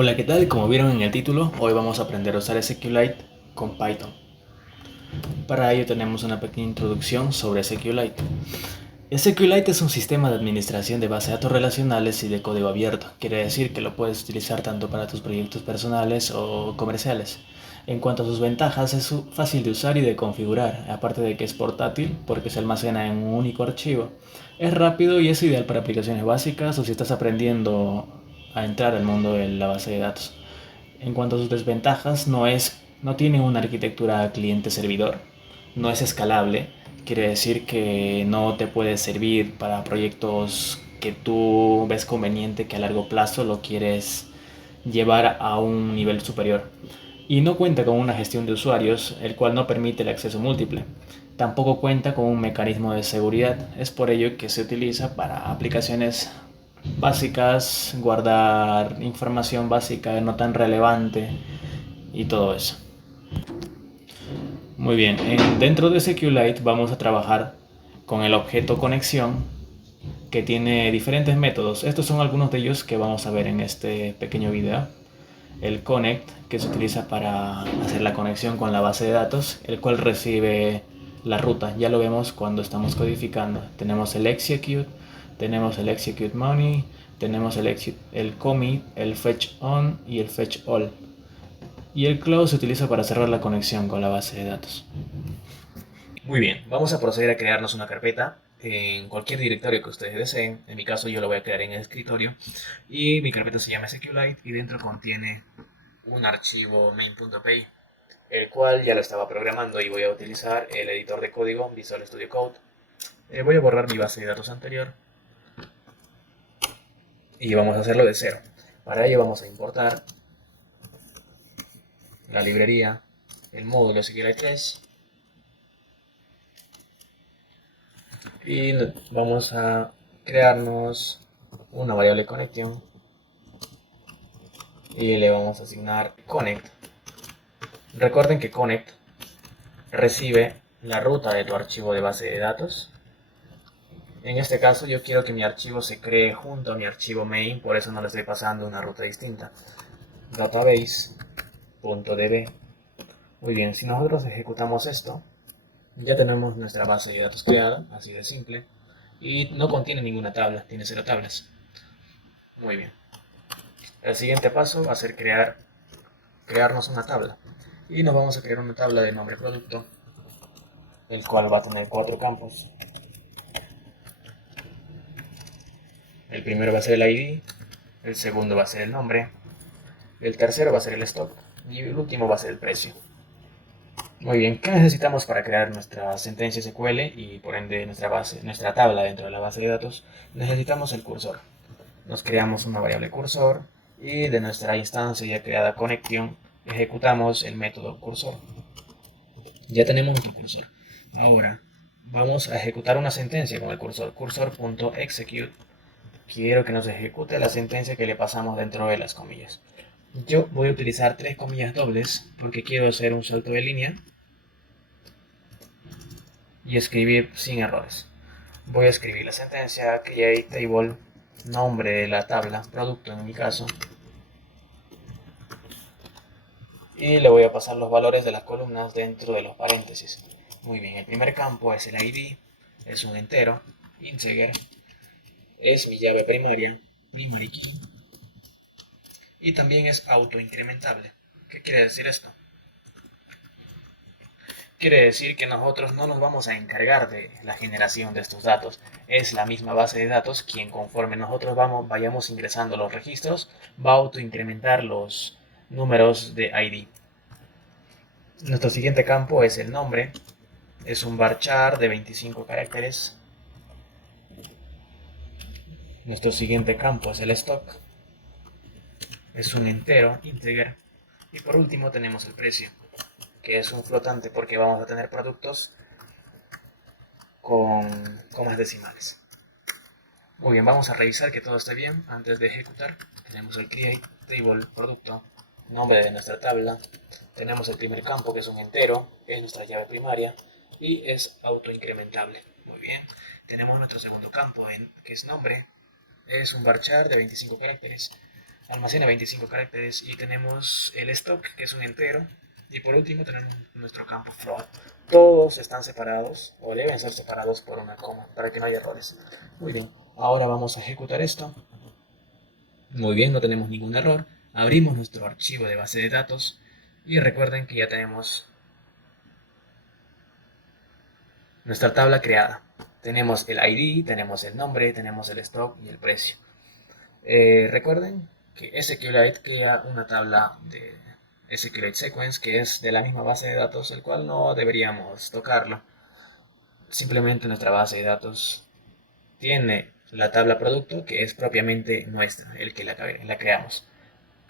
Hola, ¿qué tal? Como vieron en el título, hoy vamos a aprender a usar SQLite con Python. Para ello tenemos una pequeña introducción sobre SQLite. SQLite es un sistema de administración de bases de datos relacionales y de código abierto. Quiere decir que lo puedes utilizar tanto para tus proyectos personales o comerciales. En cuanto a sus ventajas, es fácil de usar y de configurar, aparte de que es portátil porque se almacena en un único archivo. Es rápido y es ideal para aplicaciones básicas o si estás aprendiendo a entrar al mundo de la base de datos. En cuanto a sus desventajas, no tiene una arquitectura cliente-servidor, no es escalable, quiere decir que no te puede servir para proyectos que tú ves conveniente que a largo plazo lo quieres llevar a un nivel superior. Y no cuenta con una gestión de usuarios, el cual no permite el acceso múltiple. Tampoco cuenta con un mecanismo de seguridad, es por ello que se utiliza para aplicaciones básicas, guardar información básica no tan relevante y todo eso. Muy bien, dentro de SQLite vamos a trabajar con el objeto conexión que tiene diferentes métodos. Estos son algunos de ellos que vamos a ver en este pequeño video. El connect, que se utiliza para hacer la conexión con la base de datos, el cual recibe la ruta. Ya lo vemos cuando estamos codificando. Tenemos el execute, tenemos el execute money, tenemos el commit, el fetch on y el fetch all. Y el close se utiliza para cerrar la conexión con la base de datos. Muy bien, vamos a proceder a crearnos una carpeta en cualquier directorio que ustedes deseen. En mi caso yo lo voy a crear en el escritorio y mi carpeta se llama SQLite y dentro contiene un archivo main.py, el cual ya lo estaba programando y voy a utilizar el editor de código Visual Studio Code. Voy a borrar mi base de datos anterior y vamos a hacerlo de cero. Para ello vamos a importar la librería, el módulo SQLite 3 y vamos a crearnos una variable connection y le vamos a asignar connect. Recuerden que connect recibe la ruta de tu archivo de base de datos. En este caso yo quiero que mi archivo se cree junto a mi archivo main, por eso no le estoy pasando una ruta distinta. Database.db. Muy bien, si nosotros ejecutamos esto, ya tenemos nuestra base de datos creada, así de simple, y no contiene ninguna tabla, tiene 0 tablas. Muy bien. El siguiente paso va a ser crearnos una tabla. Y nos vamos a crear una tabla de nombre producto, el cual va a tener 4 campos. El primero va a ser el ID, el segundo va a ser el nombre, el tercero va a ser el stock y el último va a ser el precio. Muy bien, ¿qué necesitamos para crear nuestra sentencia SQL y por ende nuestra tabla dentro de la base de datos? Necesitamos el cursor. Nos creamos una variable cursor y de nuestra instancia ya creada connection ejecutamos el método cursor. Ya tenemos nuestro cursor. Ahora vamos a ejecutar una sentencia con el cursor, cursor.execute. Quiero que nos ejecute la sentencia que le pasamos dentro de las comillas. Yo voy a utilizar 3 comillas dobles porque quiero hacer un salto de línea y escribir sin errores. Voy a escribir la sentencia create table, nombre de la tabla, producto en mi caso, y le voy a pasar los valores de las columnas dentro de los paréntesis. Muy bien, el primer campo es el ID, es un entero, integer, es mi llave primaria, primary key, y también es autoincrementable. ¿Qué quiere decir esto? Quiere decir que nosotros no nos vamos a encargar de la generación de estos datos. Es la misma base de datos quien conforme nosotros vayamos ingresando los registros va a autoincrementar los números de ID. Nuestro siguiente campo es el nombre. Es un varchar de 25 caracteres. Nuestro siguiente campo es el stock. Es un entero, integer. Y por último tenemos el precio, que es un flotante porque vamos a tener productos con comas decimales. Muy bien, vamos a revisar que todo esté bien antes de ejecutar. Tenemos el create table producto, nombre de nuestra tabla. Tenemos el primer campo que es un entero, es nuestra llave primaria y es autoincrementable. Muy bien, tenemos nuestro segundo campo que es nombre, es un varchar de 25 caracteres. almacena 25 caracteres y tenemos el stock, que es un entero, y por último tenemos nuestro campo float. Todos están separados o deben ser separados por una coma para que no haya errores. Muy bien, ahora vamos a ejecutar esto. Muy bien, no tenemos ningún error. Abrimos nuestro archivo de base de datos y recuerden que ya tenemos nuestra tabla creada. Tenemos el ID, tenemos el nombre, tenemos el stock y el precio. Recuerden que SQLite crea una tabla de SQLite Sequence que es de la misma base de datos, el cual no deberíamos tocarlo. Simplemente nuestra base de datos tiene la tabla producto que es propiamente nuestra, el que la creamos.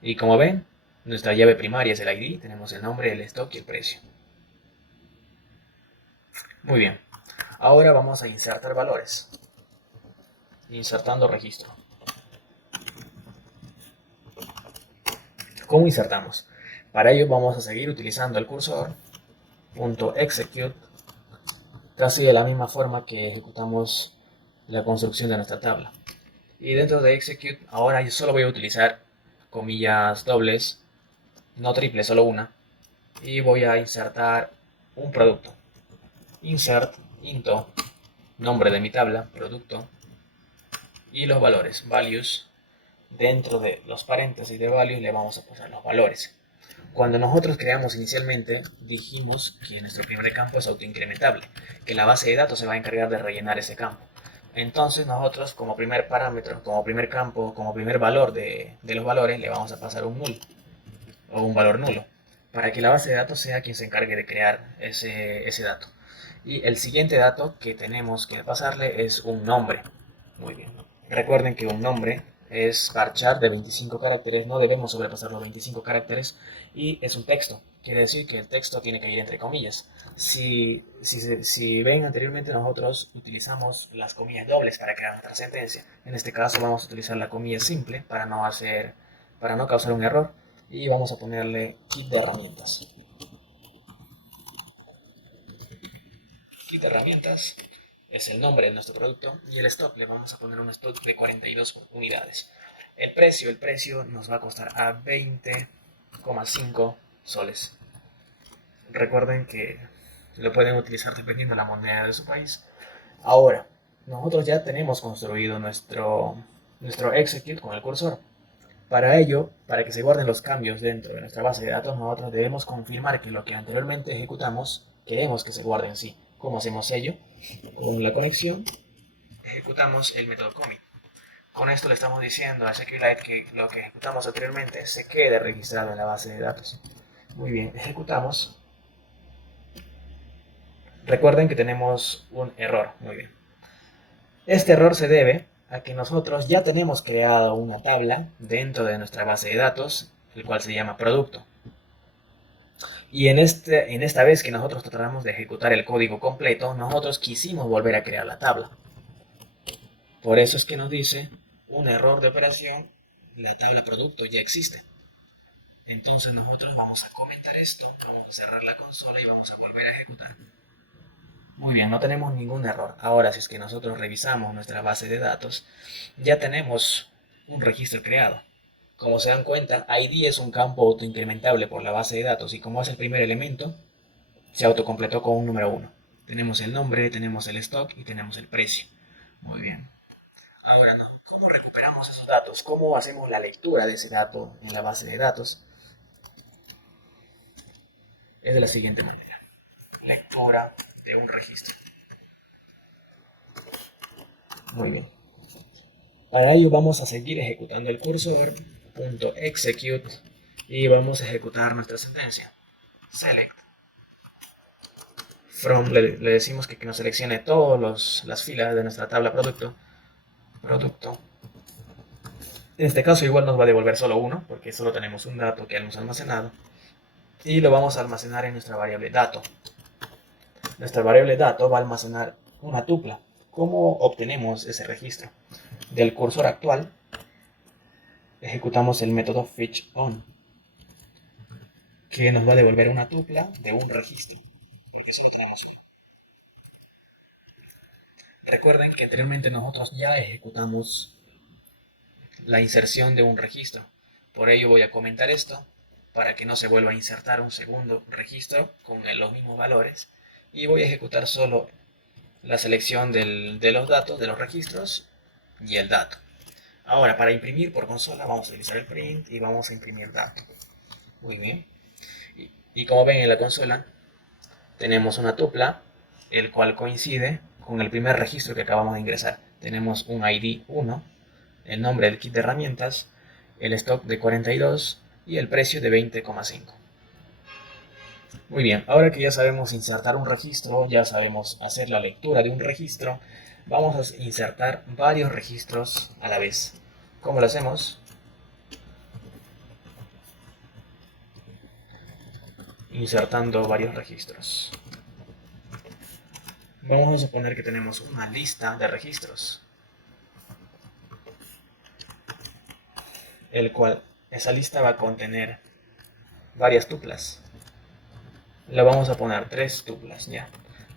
Y como ven, nuestra llave primaria es el ID, tenemos el nombre, el stock y el precio. Muy bien, ahora vamos a insertar valores. Insertando registro. ¿Cómo insertamos? Para ello vamos a seguir utilizando el cursor .execute casi de la misma forma que ejecutamos la construcción de nuestra tabla. Y dentro de execute ahora yo solo voy a utilizar comillas dobles, no triples, solo una, y voy a insertar un producto. Insert into nombre de mi tabla, producto, y los valores, values. Dentro de los paréntesis de values le vamos a poner los valores. Cuando nosotros creamos inicialmente, dijimos que nuestro primer campo es autoincrementable, que la base de datos se va a encargar de rellenar ese campo. Entonces nosotros como primer parámetro, como primer campo, como primer valor de los valores, le vamos a pasar un null o un valor nulo, para que la base de datos sea quien se encargue de crear ese dato. Y el siguiente dato que tenemos que pasarle es un nombre. Muy bien. Recuerden que un nombre es varchar de 25 caracteres, no debemos sobrepasar los 25 caracteres, y es un texto. Quiere decir que el texto tiene que ir entre comillas. Si ven anteriormente, nosotros utilizamos las comillas dobles para crear nuestra sentencia. En este caso vamos a utilizar la comilla simple para no causar un error, y vamos a ponerle kit de herramientas. Kit de herramientas es el nombre de nuestro producto, y el stock le vamos a poner un stock de 42 unidades. El precio nos va a costar a 20,5 soles. Recuerden que lo pueden utilizar dependiendo de la moneda de su país. Ahora, nosotros ya tenemos construido nuestro execute con el cursor. Para ello, para que se guarden los cambios dentro de nuestra base de datos, nosotros debemos confirmar que lo que anteriormente ejecutamos, queremos que se guarde en sí. ¿Cómo hacemos ello? Con la conexión, ejecutamos el método commit. Con esto le estamos diciendo a SQLite que lo que ejecutamos anteriormente se quede registrado en la base de datos. Muy bien, ejecutamos. Recuerden que tenemos un error. Muy bien. Este error se debe a que nosotros ya tenemos creado una tabla dentro de nuestra base de datos, el cual se llama producto. Y en esta vez que nosotros tratamos de ejecutar el código completo, nosotros quisimos volver a crear la tabla. Por eso es que nos dice un error de operación, la tabla producto ya existe. Entonces nosotros vamos a comentar esto, vamos a cerrar la consola y vamos a volver a ejecutar. Muy bien, no tenemos ningún error. Ahora, si es que nosotros revisamos nuestra base de datos, ya tenemos un registro creado. Como se dan cuenta, ID es un campo autoincrementable por la base de datos, y como es el primer elemento, se autocompletó con un número 1. Tenemos el nombre, tenemos el stock y tenemos el precio. Muy bien. Ahora, ¿cómo recuperamos esos datos? ¿Cómo hacemos la lectura de ese dato en la base de datos? Es de la siguiente manera. Lectura de un registro. Muy bien. Para ello vamos a seguir ejecutando el cursor .execute y vamos a ejecutar nuestra sentencia. Select from, le decimos que nos seleccione todas las filas de nuestra tabla producto. En este caso igual nos va a devolver solo uno, porque solo tenemos un dato que hemos almacenado. Y lo vamos a almacenar en nuestra variable dato. Nuestra variable dato va a almacenar una tupla. ¿Cómo obtenemos ese registro? Del cursor actual ejecutamos el método fetchOn, que nos va a devolver una tupla de un registro, porque solo tenemos uno. Recuerden que anteriormente nosotros ya ejecutamos la inserción de un registro. Por ello voy a comentar esto para que no se vuelva a insertar un segundo registro con los mismos valores, y voy a ejecutar solo la selección de los datos, de los registros y el dato. Ahora, para imprimir por consola vamos a utilizar el print y vamos a imprimir dato. Muy bien. Y como ven en la consola, tenemos una tupla, el cual coincide con el primer registro que acabamos de ingresar. Tenemos un ID 1, el nombre del kit de herramientas, el stock de 42 y el precio de 20,5. Muy bien, ahora que ya sabemos insertar un registro, ya sabemos hacer la lectura de un registro, vamos a insertar varios registros a la vez. ¿Cómo lo hacemos? Insertando varios registros. Vamos a suponer que tenemos una lista de registros, el cual esa lista va a contener varias tuplas. Le vamos a poner 3 tuplas ya,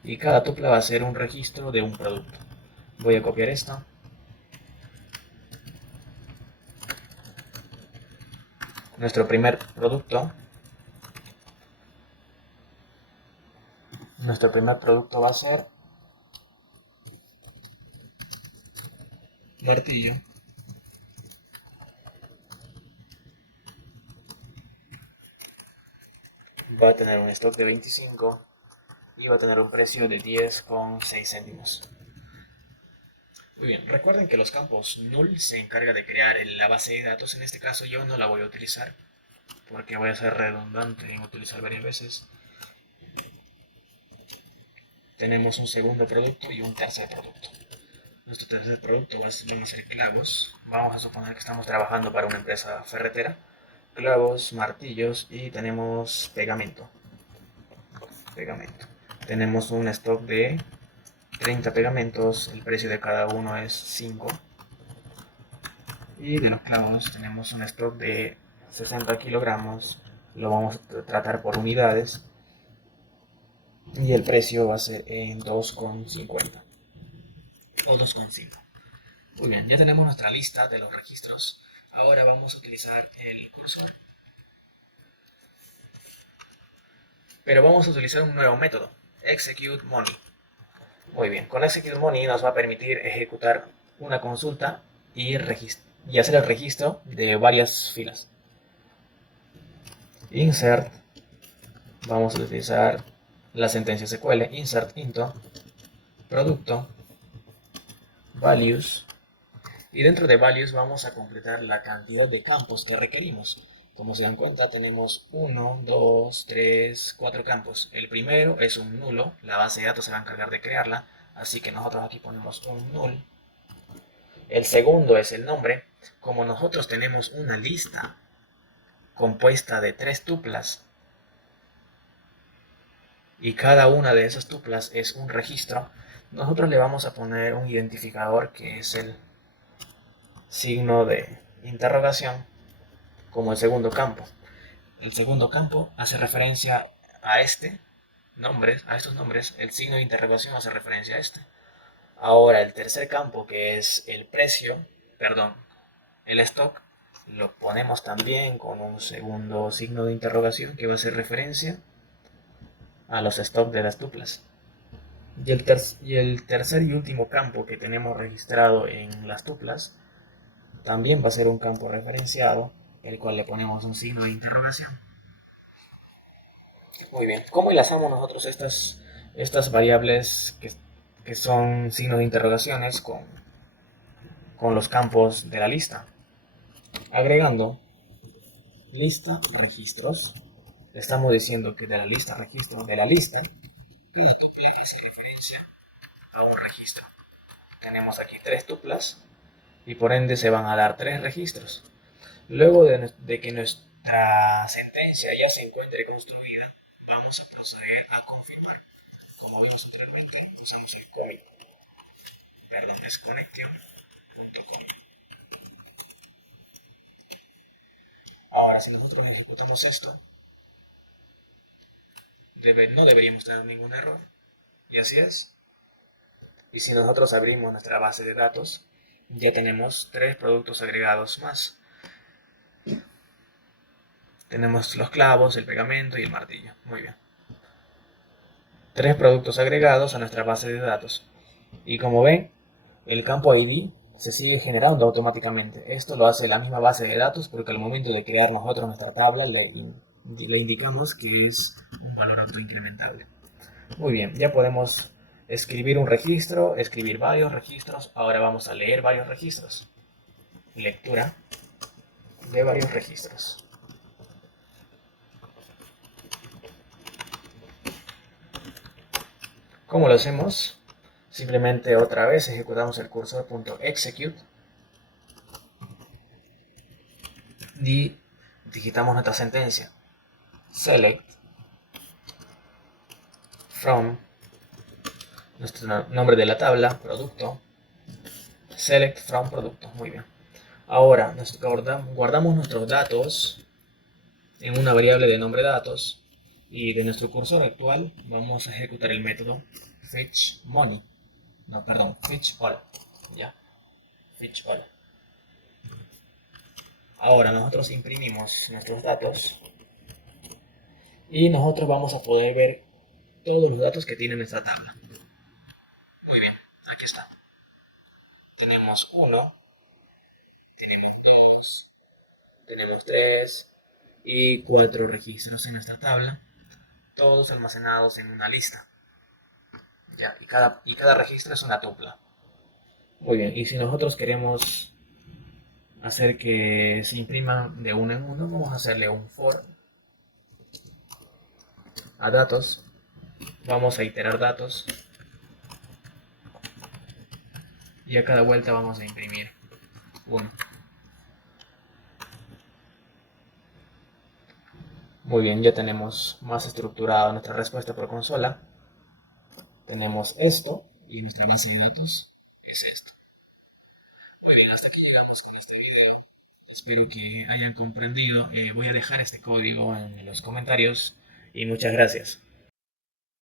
y cada tupla va a ser un registro de un producto. Voy a copiar esto. Nuestro primer producto va a ser martillo. Va a tener un stock de 25 y va a tener un precio de 10,6 céntimos. Muy bien, recuerden que los campos null se encarga de crear la base de datos. En este caso yo no la voy a utilizar porque voy a ser redundante en utilizar varias veces. Tenemos un segundo producto y un tercer producto. Nuestro tercer producto van a ser clavos. Vamos a suponer que estamos trabajando para una empresa ferretera. Clavos, martillos y tenemos pegamento. Tenemos un stock de 30 pegamentos, el precio de cada uno es 5. Y de los clavos tenemos un stock de 60 kilogramos, lo vamos a tratar por unidades y el precio va a ser en 2,50 o 2,5. Muy bien, ya tenemos nuestra lista de los registros. Ahora vamos a utilizar el cursor. Pero vamos a utilizar un nuevo método, Execute Money. Muy bien, con Execute Money nos va a permitir ejecutar una consulta y hacer el registro de varias filas. Insert, vamos a utilizar la sentencia SQL, insert into, producto, values, y dentro de values vamos a completar la cantidad de campos que requerimos. Como se dan cuenta, tenemos 1, 2, 3, 4 campos. El primero es un nulo, la base de datos se va a encargar de crearla, así que nosotros aquí ponemos un null. El segundo es el nombre. Como nosotros tenemos una lista compuesta de 3 tuplas y cada una de esas tuplas es un registro, nosotros le vamos a poner un identificador que es el signo de interrogación como el segundo campo. El segundo campo hace referencia a estos nombres, el signo de interrogación hace referencia a este. Ahora el tercer campo, que es el el stock, lo ponemos también con un segundo signo de interrogación que va a hacer referencia a los stocks de las tuplas. Y el tercer y último campo que tenemos registrado en las tuplas también va a ser un campo referenciado, el cual le ponemos un signo de interrogación. Muy bien, ¿cómo enlazamos nosotros estas variables que son signos de interrogaciones con los campos de la lista? Agregando lista registros, le estamos diciendo que de la lista registros de la lista, y tupla hace referencia a un registro. Tenemos aquí 3 tuplas y por ende se van a dar 3 registros. Luego de que nuestra sentencia ya se encuentre construida, vamos a proceder a confirmar. Como vimos anteriormente, usamos el desconnection.com. Ahora, si nosotros ejecutamos esto, no deberíamos tener ningún error. Y así es. Y si nosotros abrimos nuestra base de datos, ya tenemos 3 productos agregados más. Tenemos los clavos, el pegamento y el martillo. Muy bien. 3 productos agregados a nuestra base de datos. Y como ven, el campo ID se sigue generando automáticamente. Esto lo hace la misma base de datos porque al momento de crear nosotros nuestra tabla le indicamos que es un valor autoincrementable. Muy bien, ya podemos escribir un registro, escribir varios registros. Ahora vamos a leer varios registros. Lectura de varios registros. ¿Cómo lo hacemos? Simplemente otra vez ejecutamos el cursor.execute y digitamos nuestra sentencia. Select from nuestro nombre de la tabla, producto. Select from producto. Muy bien. Ahora guardamos nuestros datos en una variable de nombre datos y de nuestro cursor actual vamos a ejecutar el método fetchMoney. No, perdón, fetchAll. Ya, fetchAll. Ahora nosotros imprimimos nuestros datos y nosotros vamos a poder ver todos los datos que tiene nuestra tabla. Muy bien, aquí está. Tenemos 1, tenemos 2, tenemos 3 y 4 registros en nuestra tabla, todos almacenados en una lista. Ya, y cada registro es una tupla. Muy bien, y si nosotros queremos hacer que se impriman de uno en uno, vamos a hacerle un for a datos. Vamos a iterar datos y a cada vuelta vamos a imprimir uno. Muy bien, ya tenemos más estructurada nuestra respuesta por consola. Tenemos esto y nuestra base de datos es esto. Muy bien, hasta aquí llegamos con este video. Espero que hayan comprendido. Voy a dejar este código en los comentarios y muchas gracias.